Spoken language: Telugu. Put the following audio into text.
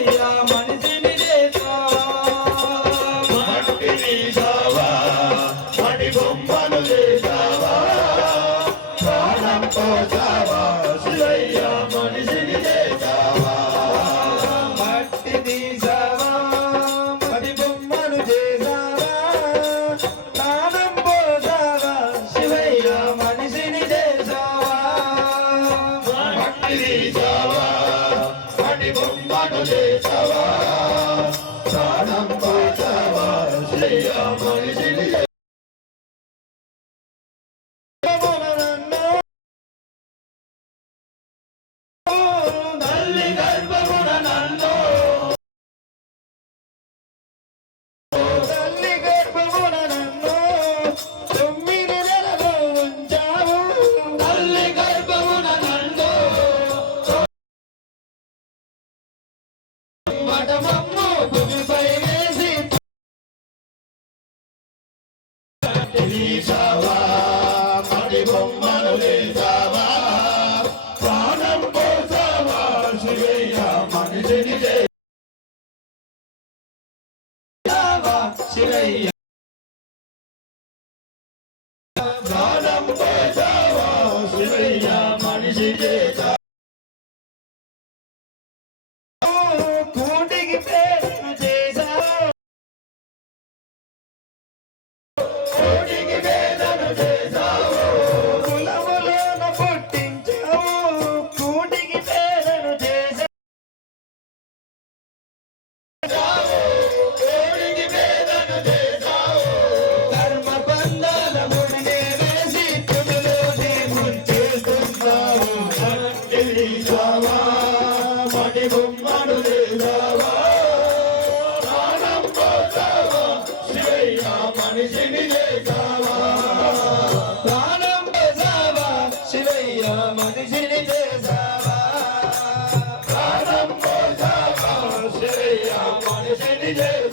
శివయ్య మనిషిని చేసావా మట్టిని సావా మడి బొమ్మను చేసావా ప్రాణం పోసావా శివయ్య మనిషిని చేసావా మట్టి తీసావా మడి బొమ్మను చేసావా ప్రాణం పోసావా శివయ్య మనిషిని చేసావా మట్టి తీసావా మడి బొమ్మను చేసావా ప్రాణం పోసావా శివయ్య మనిషిని తల్లి గర్భమున నన్ను తల్లి గర్భమున నన్ను 9 నెలలు ఉంచావు తల్లి గర్భమున నన్ను మఠమమ్ము భూమిపై వేసి తీసావా మడి బొమ్మను వేసావా ప్రాణం పోసావా శివయ్య మనిషిని చేసావా శివయ్య ప్రాణం పోసావా శివయ్య మనిషి చేసా కూటికి ప్రేరణ చేసావు కోటికి వేదన చేసావు కులములోన పుట్టించావు కూటికి ప్రేరణ చేసావు కోటికి వేదన చేసావు ధర్మ బంధాల ముడినే వేసి తుడిలోనే ముంచేస్తున్నావు మట్టి తీసావా మడి బొమ్మను వేసావా ప్రాణం పోసావా శివయ్య మనిషిని చేసావా ప్రాణం పోసావా శివయ్య మనిషిని చేసావా ప్రాణం పోసావా శివయ్య మనిషిని చేసావా